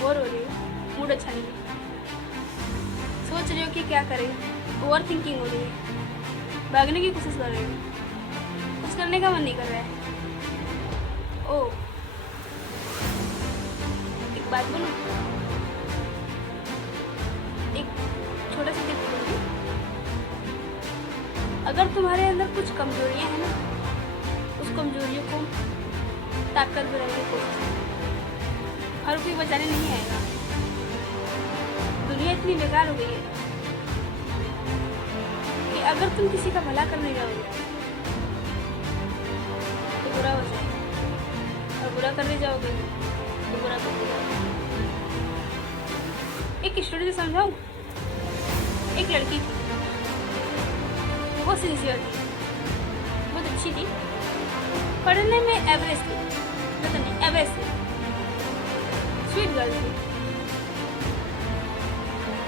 Bore हो रही हो, मूड अच्छा नहीं है, सोच रही हो कि क्या करें, ओवर थिंकिंग हो रही है, भागने की कोशिश कर रही हो, कुछ करने का मन नहीं कर रहा है। ओह, एक बात बोलूं, एक छोटा सा टिप दूंगी। अगर तुम्हारे अंदर कुछ कमजोरियां हैं ना, उस कमजोरियों को ताकत बनाने की कोशिश करो। हर कोई बचाने नहीं आएगा। दुनिया इतनी बेकार हो गई है कि अगर तुम किसी का भला करने जाओगे तो बुरा हो जाएगा, और बुरा करने जाओगे तो बुरा करने जाओगे। एक स्टोरी से समझाऊं। एक लड़की थी, वो सिंसियर थी, बहुत अच्छी थी, पढ़ने में एवरेज थी, पता नहीं एवरेज थी, स्वीट गर्ल थी,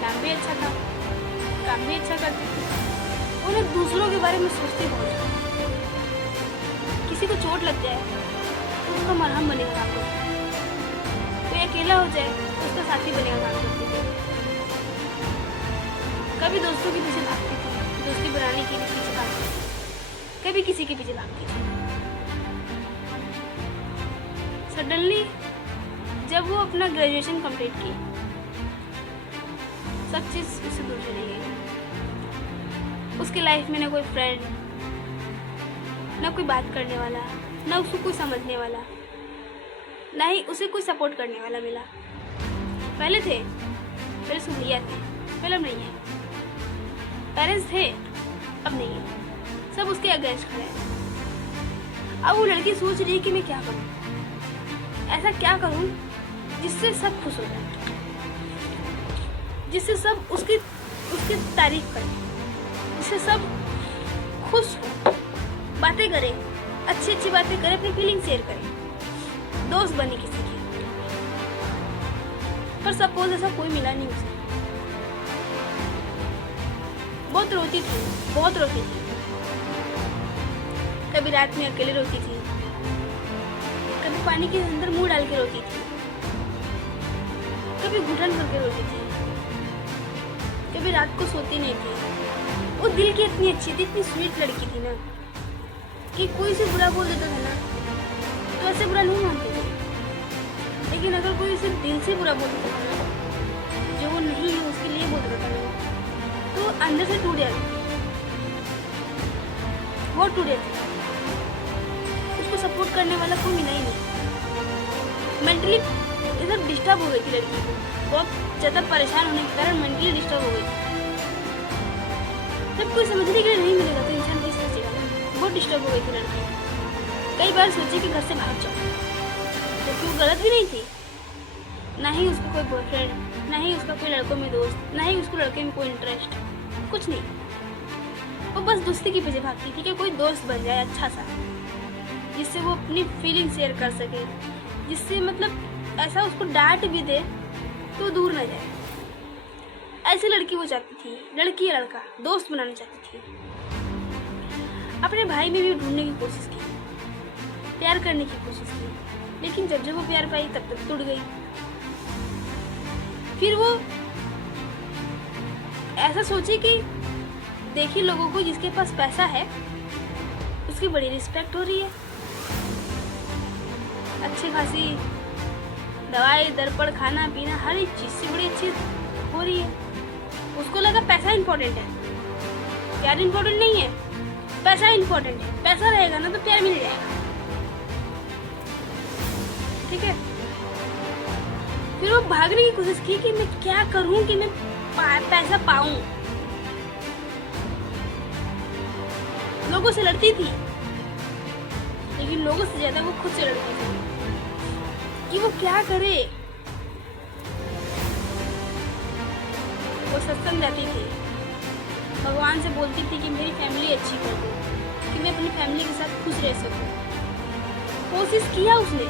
नाम भी अच्छा था, काम भी अच्छा करती थी। उन्हें दूसरों के बारे में सोचते बहुत। किसी को चोट लग जाए तो उसका मरहम बनेगा काम करती थी, कोई अकेला हो जाए तो उसका साथी बनेगा काम करती थी। कभी दोस्तों के पीछे भागती थी, दोस्ती बनाने के लिए पीछे भागती थी, कभी किसी के पीछे भागती थी। सडनली जब वो अपना ग्रेजुएशन कंप्लीट की, सब चीज उससे दूर चली गई। उसकी लाइफ में ना कोई फ्रेंड, ना कोई बात करने वाला, ना उसको कोई समझने वाला, ना ही उसे कोई सपोर्ट करने वाला मिला। पहले थे, पहले उसके भैया थे, पहले अब नहीं है। पेरेंट्स थे, अब नहीं है, सब उसके अगेंस्ट खड़े हैं। अब वो लड़की सोच रही है कि मैं क्या करूं, ऐसा क्या करूं जिससे सब खुश हो जाए, जिससे सब उसकी तारीफ करें, जिससे सब खुश हो, बातें करें, अच्छी अच्छी बातें करें, अपनी फीलिंग शेयर करें, दोस्त बने किसी की। पर सपोज ऐसा कोई मिला नहीं उसे। बहुत रोती थी, बहुत रोती थी। कभी रात में अकेले रोती थी, कभी पानी के अंदर मुंह डाल के रोती थी, कभी घुटन करके रोती थी, कभी रात को सोती नहीं थी। वो दिल की इतनी अच्छी थी, इतनी स्वीट लड़की थी ना, कि कोई से बुरा बोल देता था ना तो ऐसे बुरा नहीं मानते थे। लेकिन अगर कोई उसे दिल से बुरा बोल देता था ना, जो वो नहीं है उसके लिए बोल देता था ना, तो अंदर से टूट जाती, बहुत टूट जाती। उसको सपोर्ट करने वाला कोई मिला ही नहीं। मेंटली इधर डिस्टर्ब हो गई थी लड़की को, बहुत ज़्यादा परेशान होने के कारण मेंटली डिस्टर्ब हो गई थी। जब कोई समझने के लिए नहीं मिलेगा तो इंसान कैसे सोचेगा ना। बहुत डिस्टर्ब हो गई थी लड़की। कई बार सोची कि घर से भाग जाओ, क्योंकि वो गलत भी नहीं थी, ना ही उसका कोई बॉयफ्रेंड, ना ही उसका कोई लड़कों में दोस्त, ना ही उसको लड़के में कोई इंटरेस्ट, कुछ नहीं। वो बस दोस्ती के पीछे भागती थी कि कोई दोस्त बन जाए अच्छा सा, जिससे वो अपनी फीलिंग शेयर कर सके, जिससे मतलब ऐसा उसको डांट भी दे तो दूर न जाए। ऐसी लड़की वो चाहती थी, लड़की या लड़का दोस्त बनाना चाहती थी। अपने भाई में भी ढूंढने की कोशिश की, प्यार करने की कोशिश की, लेकिन जब जब वो प्यार पाई तब तक टूट गई। फिर वो ऐसा सोची कि देखी लोगों को जिसके पास पैसा है उसकी बड़ी रिस्पेक्ट हो रही है, अच्छी खासी दवाई दर्पण खाना पीना हर एक चीज से बड़ी अच्छी हो रही है। उसको लगा पैसा इंपॉर्टेंट है, प्यार इंपॉर्टेंट नहीं है, पैसा इंपॉर्टेंट है। पैसा रहेगा ना तो प्यार मिल जाएगा, ठीक है। फिर वो भागने की कोशिश की कि मैं क्या करूं कि मैं पैसा पाऊं। लोगों से लड़ती थी, लेकिन लोगों से ज्यादा वो खुद से लड़ती थी कि वो क्या करे। वो सत्संग जाती थी, भगवान से बोलती थी कि मेरी फैमिली अच्छी कर दो, कि मैं अपनी फैमिली के साथ खुश रह सकूं। कोशिश किया उसने,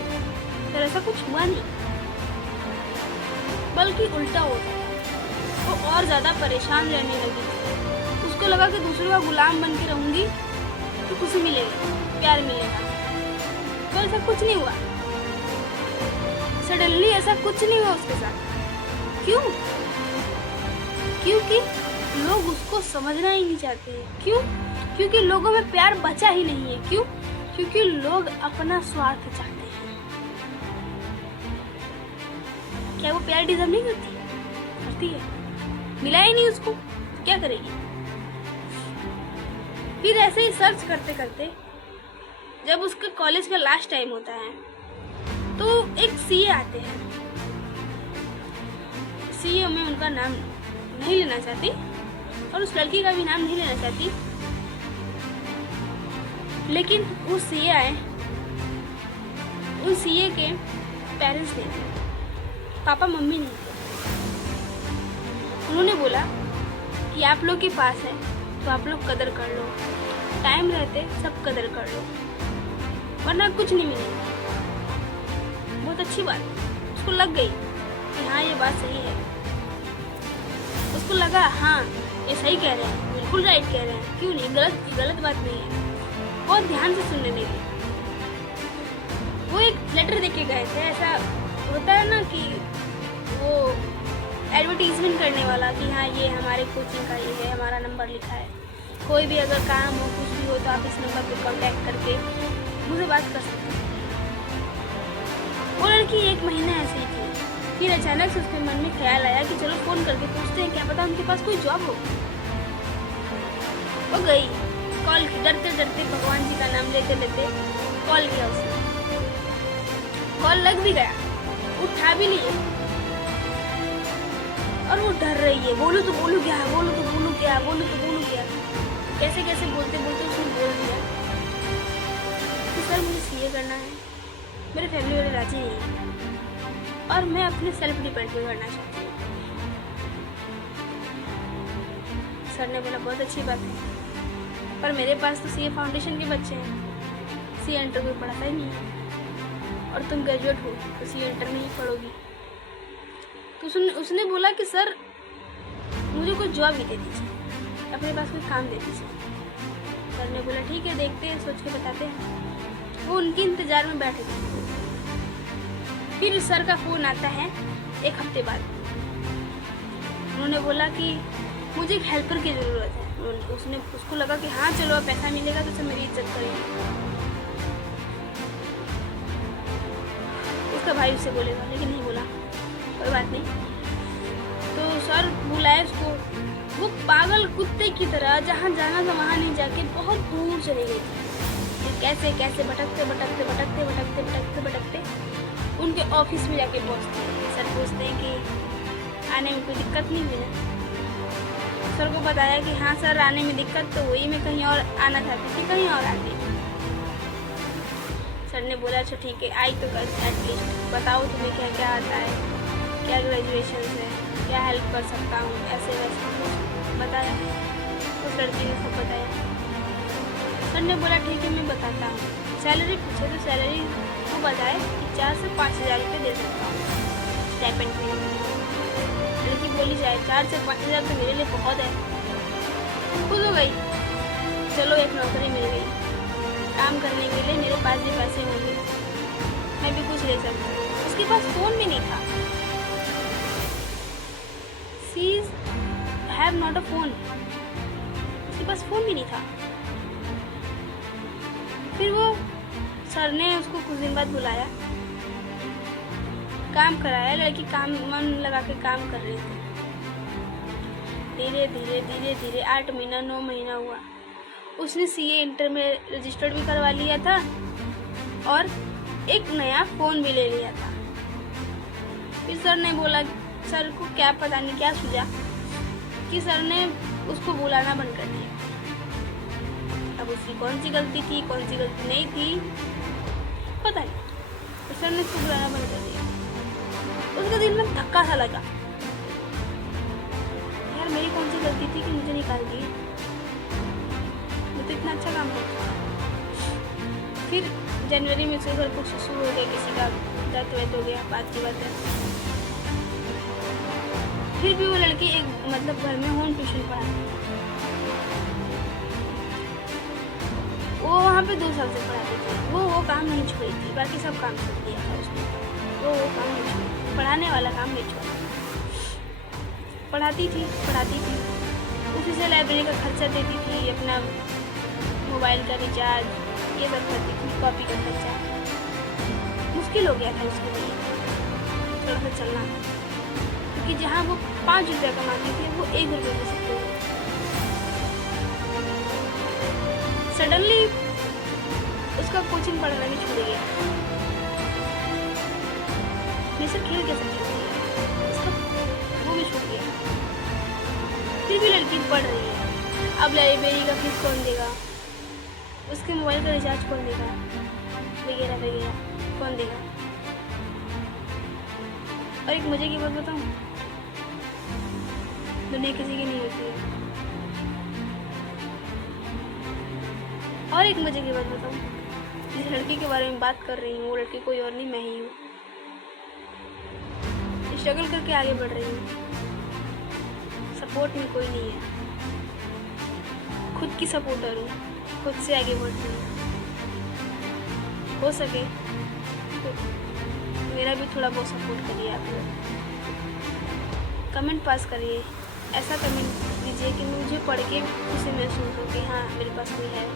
पर ऐसा कुछ हुआ नहीं, बल्कि उल्टा होता। वो और ज्यादा परेशान रहने लगी। उसको लगा कि दूसरों का गुलाम बन के रहूंगी तो खुशी मिलेगी, प्यार मिलेगा, पर ऐसा कुछ नहीं हुआ। सडनली ऐसा कुछ नहीं हुआ उसके साथ। क्यों? क्योंकि लोग उसको समझना ही नहीं चाहते हैं। क्यों? क्योंकि लोगों में प्यार बचा ही नहीं है। क्यों? क्योंकि लोग अपना स्वार्थ चाहते हैं। क्या वो प्यार डिजर्व नहीं करती? करती है। मिला ही नहीं उसको तो क्या करेगी? फिर ऐसे ही सर्च करते करते जब उसके कॉलेज का लास्ट टाइम होता है तो एक सीए आते हैं। सीए में उनका नाम नहीं लेना चाहती और उस लड़की का भी नाम नहीं लेना चाहती, लेकिन वो सीए आए। उन सीए के पेरेंट्स नहीं थे, पापा मम्मी नहीं थे। उन्होंने बोला कि आप लोग के पास है तो आप लोग कदर कर लो, टाइम रहते सब कदर कर लो, वरना कुछ नहीं मिलेगा। बहुत अच्छी बात, उसको लग गई कि हाँ ये बात सही है। उसको लगा हाँ ये सही कह रहे हैं, बिल्कुल राइट कह रहे हैं, क्यों नहीं, गलत बात नहीं है। बहुत ध्यान से सुनने लगे। वो एक लेटर देके गए थे। ऐसा होता है ना कि वो एडवर्टीजमेंट करने वाला कि हाँ ये हमारे कोचिंग का ये है, हमारा नंबर लिखा है, कोई भी अगर काम हो कुछ भी हो तो आप इस नंबर पे कांटेक्ट करके मुझे बात कर सकते हैं। वो लड़की 1 महीना ऐसे ही थी। फिर अचानक से उसके मन में ख्याल आया कि चलो फोन करके पूछते हैं, क्या पता उनके पास कोई जॉब हो। वो गई, कॉल की, डरते डरते भगवान जी का नाम लेते लेते कॉल किया उसने। कॉल लग भी गया, उठा भी लिए और वो डर रही है, बोलूं तो बोलूं क्या, बोलूं तो बोलूं क्या, बोलूं तो बोलूं क्या। कैसे कैसे बोलते बोलते उसने बोल दिया कि सर मुझे सीए करना है, मेरे फैमिली वाले राजी नहीं है और मैं अपने सेल्फ डिपेंड पे करना चाहती हूँ। सर ने बोला बहुत अच्छी बात है, पर मेरे पास तो सीए फाउंडेशन के बच्चे हैं, सीए इंटर कोई पढ़ाता ही नहीं है और तुम ग्रेजुएट हो तो सीए इंटर नहीं पढ़ोगी। तो उसने बोला कि सर मुझे कोई जॉब ही दे दीजिए, अपने पास कोई काम दे दीजिए। सर ने बोला ठीक है, देखते हैं, सोच के बताते हैं। वो उनके इंतजार में बैठे थे। फिर सर का फोन आता है 1 हफ्ते बाद। उन्होंने बोला कि मुझे एक हेल्पर की ज़रूरत है। उसको लगा कि हाँ चलो पैसा मिलेगा तो सब मेरी इज्जत करेंगे। उसका भाई उससे बोलेगा, लेकिन नहीं बोला, कोई बात नहीं। तो सर बुलाए उसको। वो पागल कुत्ते की तरह जहाँ जाना था वहाँ नहीं जाके बहुत दूर चले गई थी। कैसे कैसे भटकते भटकते भटकते भटकते भटकते भटकते उनके ऑफिस में जाके पहुँचते हैं। सर पूछते हैं कि आने में कोई दिक्कत नहीं हुई ना। सर को बताया कि हाँ सर आने में दिक्कत तो हुई, मैं कहीं और आना चाहती थी, कहीं और आ गई। सर ने बोला अच्छा ठीक है, आई तो कर एटलीस्ट बताओ तुम्हें क्या क्या आता है, क्या ग्रेजुएशन है, क्या हेल्प कर सकता हूँ, ऐसे वैसे बताया। तो लड़की ने सब बताया। सर ने बोला ठीक है मैं बताता हूँ। सैलरी पूछे तो सैलरी को बताए कि 4 से 5 हज़ार रुपये दे सकता हूँ स्टाइपेंड में। लड़की बोली जाए 4 से 5 हज़ार तो मेरे लिए बहुत है। खुद हो गई, चलो एक नौकरी मिल गई, काम करने के लिए मेरे पास भी पैसे होंगे, मैं भी कुछ ले सकती हूँ। उसके पास फ़ोन भी नहीं था। She have not a phone, उसके पास फ़ोन भी नहीं था। फिर वो सर ने उसको कुछ दिन बाद बुलाया, काम कराया। लड़की काम मन लगा के काम कर रही थी। धीरे धीरे धीरे धीरे 8 महीना 9 महीना हुआ। उसने सीए इंटर में रजिस्टर्ड भी करवा लिया था और एक नया फ़ोन भी ले लिया था। फिर सर ने बोला, सर को क्या पता नहीं क्या सूझा कि सर ने उसको बुलाना बंद कर दिया। अब उसकी कौन सी गलती थी कौन सी गलती नहीं थी पता नहीं, तो सर ने उसको बुलाना बंद कर दिया। उसके दिल में धक्का सा लगा, यार मेरी कौन सी गलती थी कि मुझे निकाल दिए, मैं तो इतना अच्छा काम करता था। फिर जनवरी में उसके घर कुछ शुरू हो गया, किसी का डेथ वेथ हो गया, बात की बात है। फिर भी वो लड़की एक मतलब घर में होम ट्यूशन पढ़ाती, वो वहाँ पे 2 साल से पढ़ाती थी। वो काम नहीं छोड़ी थी, बाकी सब काम छोड़ दिया था उसने। वो काम नहीं छोड़ा, पढ़ाने वाला काम नहीं छोड़ा। पढ़ाती थी उसी से लाइब्रेरी का खर्चा देती थी, अपना मोबाइल का रिचार्ज ये सब करती थी, कॉपी का खर्चा। मुश्किल हो गया था उसके लिए थोड़ा सा चलना, क्योंकि जहाँ वो 5 रुपया कमाती थी वो 1 रुपये में सकते हो। सडनली उसका कोचिंग पढ़ना भी छूट गया। मेरे से खेल कैसे खेलती है, उसका वो भी छूट गया। फिर भी लड़की पढ़ रही है। अब लाइब्रेरी का फीस कौन देगा, उसके मोबाइल का रिचार्ज कौन देगा, वगैरह वगैरह कौन देगा। और एक मजे की बात बताऊं, दुनिया किसी की नहीं होती है। और एक मजे की बात बताऊं, जिस लड़की के बारे में बात कर रही हूँ वो लड़की कोई और नहीं, मैं ही हूँ। स्ट्रगल करके आगे बढ़ रही हूँ, सपोर्ट में कोई नहीं है, खुद की सपोर्टर हूँ, खुद से आगे बढ़ती हूँ। हो सके तो मेरा भी थोड़ा बहुत सपोर्ट करिए आप लोग। कमेंट पास करिए, ऐसा कमेंट कीजिए कि मुझे पढ़ के खुशी महसूस हो कि हाँ मेरे पास कोई है।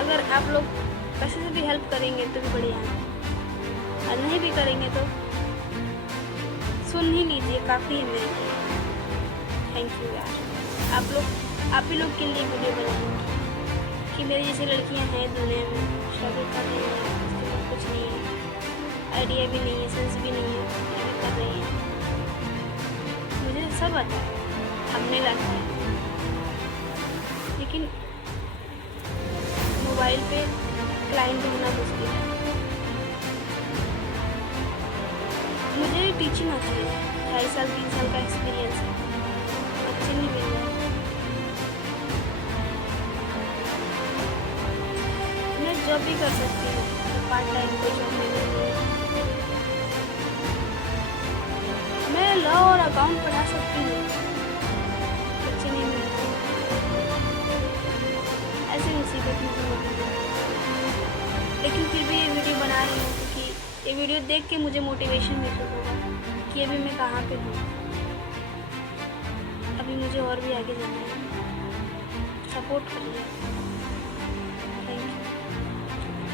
अगर आप लोग पैसे से भी हेल्प करेंगे तो भी बढ़िया है, और नहीं भी करेंगे तो सुन ही लीजिए, काफ़ी है मेरे लिए। थैंक यू यार, आप ही लोग के लिए वीडियो बनाऊंगी कि मेरी जैसी लड़कियां हैं दुनिया में, स्ट्रगल कर रही हैं, उसके बाद कुछ नहीं है, आइडिया भी नहीं है, सेंस भी नहीं है, ये भी कर रही हैं। मुझे सब आता है, हमने आता है, लेकिन मोबाइल पे क्लाइंट ढूंढना मुश्किल है। मुझे टीचिंग आती है, 2.5 साल 3 साल का एक्सपीरियंस है, अच्छे नहीं मिल रहा है। मैं जॉब भी कर सकती हूँ, पार्ट टाइम कोई जॉब नहीं मिल रही है। मैं लॉ और अकाउंट पढ़ा सकती हूँ, अच्छे नहीं मिल रहे। ऐसी मुसीबत मुझे होती है, लेकिन फिर भी ये वीडियो बना रही हूँ क्योंकि ये वीडियो देख के मुझे मोटिवेशन महसूस होगा कि अभी मैं कहाँ पे हूँ, अभी मुझे और भी आगे जाना है। सपोर्ट करिए।